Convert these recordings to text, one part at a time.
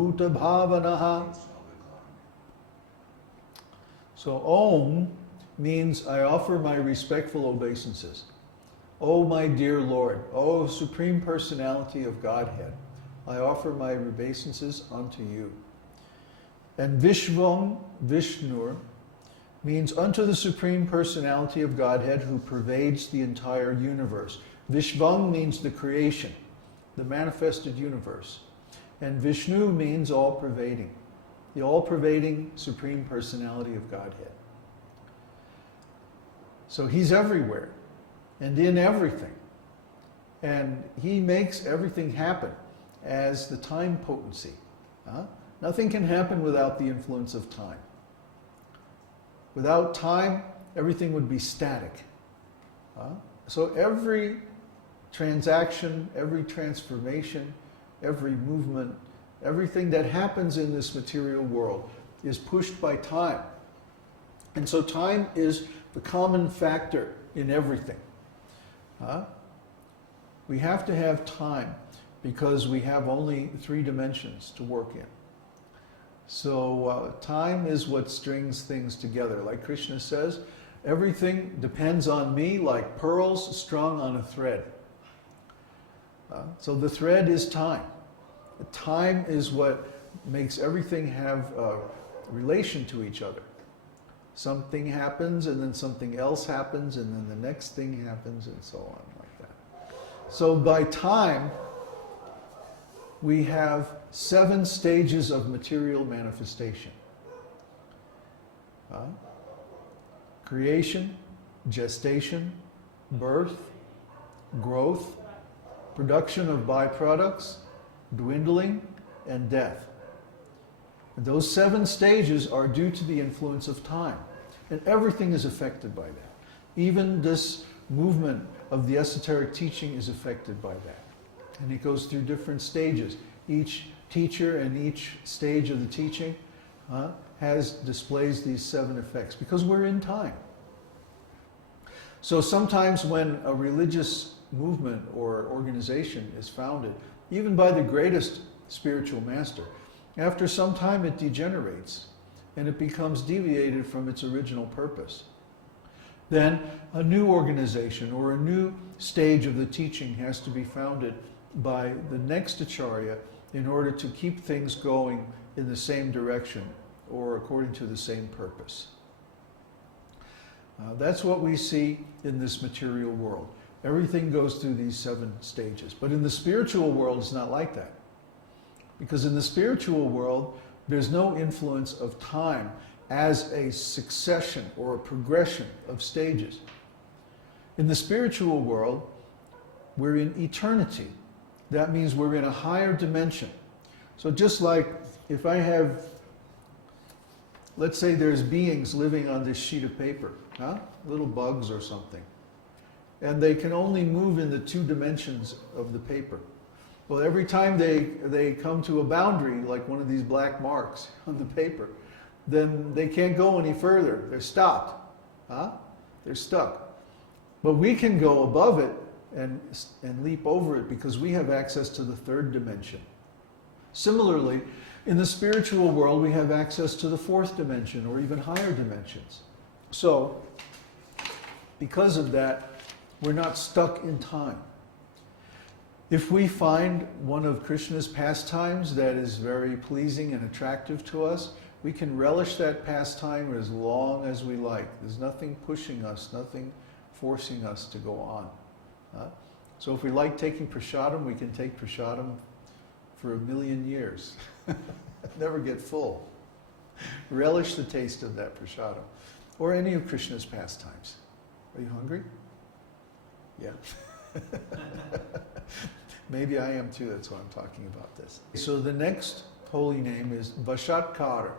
bhuta bhavanaha. So Om means I offer my respectful obeisances. Oh my dear Lord, oh Supreme Personality of Godhead, I offer my obeisances unto you. And Vishvam, Vishnur, means unto the Supreme Personality of Godhead who pervades the entire universe. Vishvam means the creation, the manifested universe. And Vishnu means all-pervading, the all-pervading Supreme Personality of Godhead. So he's everywhere and in everything. And he makes everything happen as the time potency. Nothing can happen without the influence of time. Without time, everything would be static. So every transaction, every transformation, every movement, everything that happens in this material world is pushed by time. And so time is the common factor in everything. We have to have time because we have only 3 dimensions to work in. So time is what strings things together. Like Krishna says, everything depends on me like pearls strung on a thread. So the thread is time. Time is what makes everything have a relation to each other. Something happens and then something else happens and then the next thing happens and so on like that. So by time, we have 7 stages of material manifestation. Creation, gestation, birth, growth, production of byproducts, dwindling, and death. And those 7 stages are due to the influence of time. And everything is affected by that. Even this movement of the esoteric teaching is affected by that. And it goes through different stages. Each teacher and each stage of the teaching displays these 7 effects because we're in time. So sometimes when a religious movement or organization is founded, even by the greatest spiritual master, after some time it degenerates and it becomes deviated from its original purpose. Then a new organization or a new stage of the teaching has to be founded by the next acharya in order to keep things going in the same direction or according to the same purpose. That's what we see in this material world. Everything goes through these 7 stages. But in the spiritual world, it's not like that. Because in the spiritual world, there's no influence of time as a succession or a progression of stages. In the spiritual world, we're in eternity. That means we're in a higher dimension. So just like if I have, let's say there's beings living on this sheet of paper, little bugs or something, and they can only move in the 2 dimensions of the paper. Well, every time they come to a boundary, like one of these black marks on the paper, then they can't go any further. They're stopped. They're stuck. But we can go above it and leap over it because we have access to the 3rd dimension. Similarly, in the spiritual world, we have access to the 4th dimension or even higher dimensions. So, because of that, we're not stuck in time. If we find one of Krishna's pastimes that is very pleasing and attractive to us, we can relish that pastime as long as we like. There's nothing pushing us, nothing forcing us to go on. So if we like taking prasadam, we can take prasadam for 1,000,000 years. Never get full. Relish the taste of that prasadam. Or any of Krishna's pastimes. Are you hungry? Yeah. Maybe I am too, that's why I'm talking about this. So the next holy name is Vashatkara.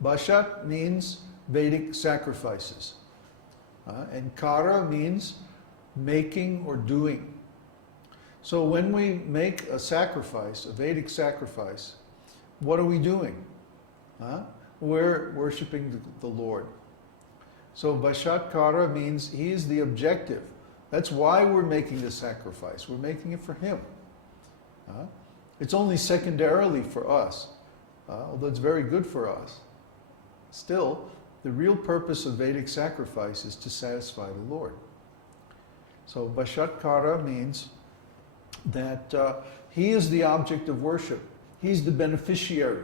Vashat means Vedic sacrifices. And Kara means making or doing. So when we make a sacrifice, a Vedic sacrifice, what are we doing? We're worshiping the Lord. So Vashatkara means he is the objective. That's why we're making the sacrifice. We're making it for him. It's only secondarily for us, although it's very good for us. Still, the real purpose of Vedic sacrifice is to satisfy the Lord. So Vashatkara means that he is the object of worship. He's the beneficiary.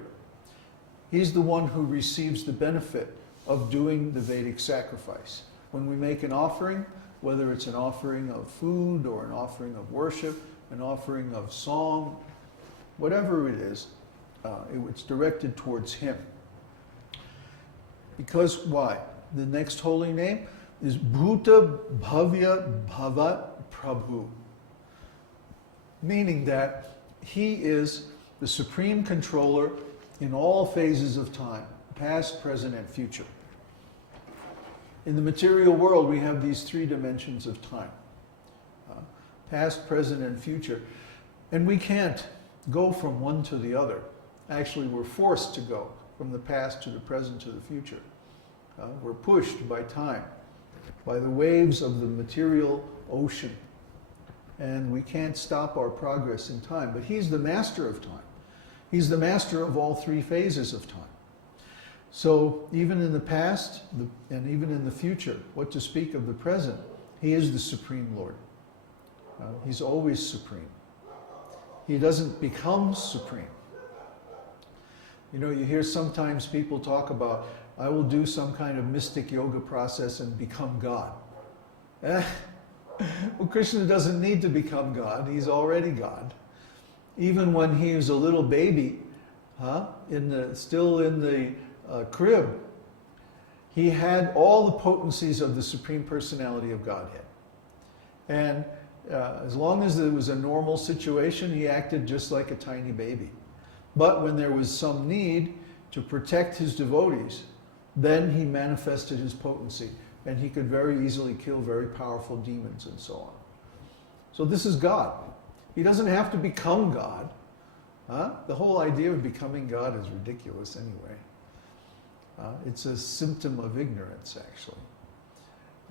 He's the one who receives the benefit of doing the Vedic sacrifice. When we make an offering, whether it's an offering of food or an offering of worship, an offering of song, whatever it is, it's directed towards him. Because why? The next holy name is Bhuta Bhavya Bhavat Prabhu, meaning that he is the supreme controller in all phases of time, past, present, and future. In the material world, we have these three dimensions of time, past, present, and future. And we can't go from one to the other. Actually, we're forced to go from the past to the present to the future. We're pushed by time, by the waves of the material ocean. And we can't stop our progress in time. But he's the master of time. He's the master of all three phases of time. So even in the past and even in the future, what to speak of the present, he is the Supreme Lord. He's always supreme. He doesn't become supreme. You know, you hear sometimes people talk about, I will do some kind of mystic yoga process and become God. Well, Krishna doesn't need to become God. He's already God. Even when he was a little baby, still in the crib, he had all the potencies of the Supreme Personality of Godhead. And as long as it was a normal situation, he acted just like a tiny baby. But when there was some need to protect his devotees, then he manifested his potency, and he could very easily kill very powerful demons and so on. So this is God. He doesn't have to become God. The whole idea of becoming God is ridiculous anyway. It's a symptom of ignorance, actually.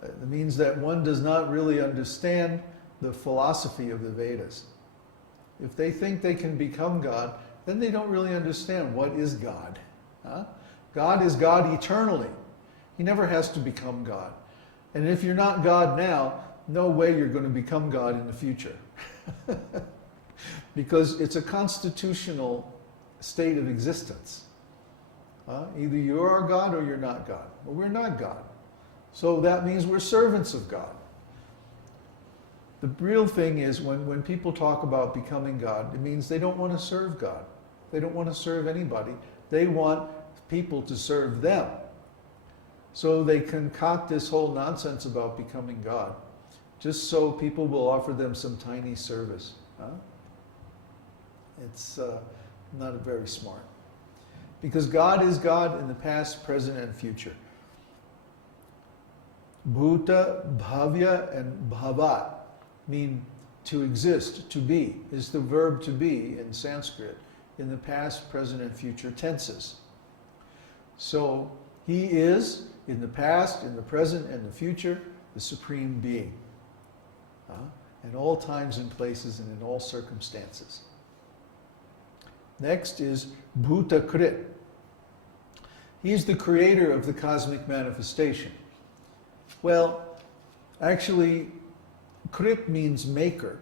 It means that one does not really understand the philosophy of the Vedas. If they think they can become God, then they don't really understand what is God. God is God eternally. He never has to become God. And if you're not God now, no way you're going to become God in the future. Because it's a constitutional state of existence. Either you are God or you're not God. Well, we're not God. So that means we're servants of God. The real thing is when people talk about becoming God, it means they don't want to serve God. They don't want to serve anybody. They want people to serve them. So they concoct this whole nonsense about becoming God, just so people will offer them some tiny service. It's not very smart. Because God is God in the past, present, and future. Bhuta, Bhavya, and Bhavat mean to exist, to be, is the verb to be in Sanskrit, in the past, present, and future tenses. So he is, in the past, in the present, and the future, the Supreme Being. At all times and places and in all circumstances. Next is Bhuta Krit. He's the creator of the cosmic manifestation. Well, actually, Krit means maker.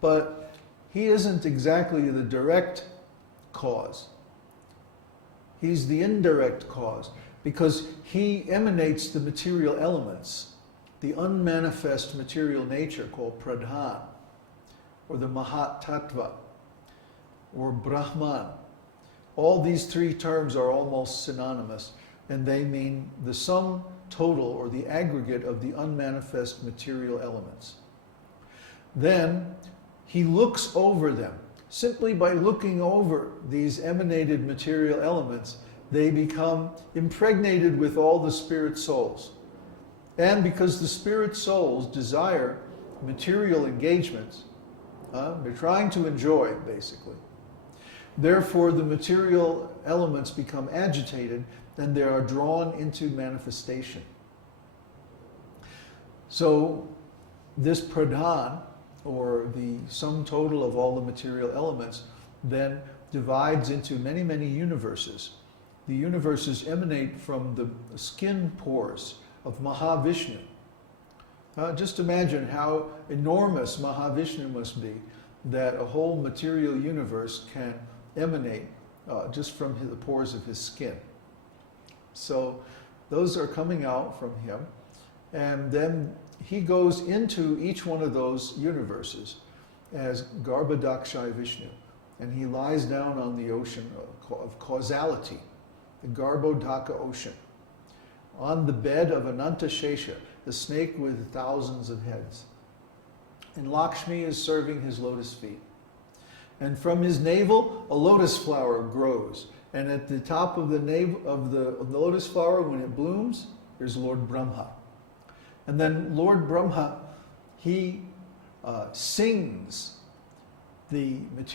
But he isn't exactly the direct cause. He's the indirect cause, because he emanates the material elements, the unmanifest material nature called Pradhan, or the Mahat Tattva, or Brahman. All these three terms are almost synonymous, and they mean the sum total or the aggregate of the unmanifest material elements. Then he looks over them. Simply by looking over these emanated material elements, they become impregnated with all the spirit souls. And because the spirit souls desire material engagements, they're trying to enjoy, basically. Therefore, the material elements become agitated and they are drawn into manifestation. So, this Pradhan or the sum total of all the material elements, then divides into many, many universes. The universes emanate from the skin pores of Mahavishnu. Just imagine how enormous Mahavishnu must be, that a whole material universe can emanate just from the pores of his skin. So those are coming out from him, and then he goes into each one of those universes as Garbhodakshaya Vishnu, and he lies down on the ocean of causality, the Garbhodaka ocean, on the bed of Ananta Shesha, the snake with thousands of heads. And Lakshmi is serving his lotus feet. And from his navel, a lotus flower grows. And at the top of the navel of the lotus flower, when it blooms, there's Lord Brahma. And then Lord Brahma, he sings the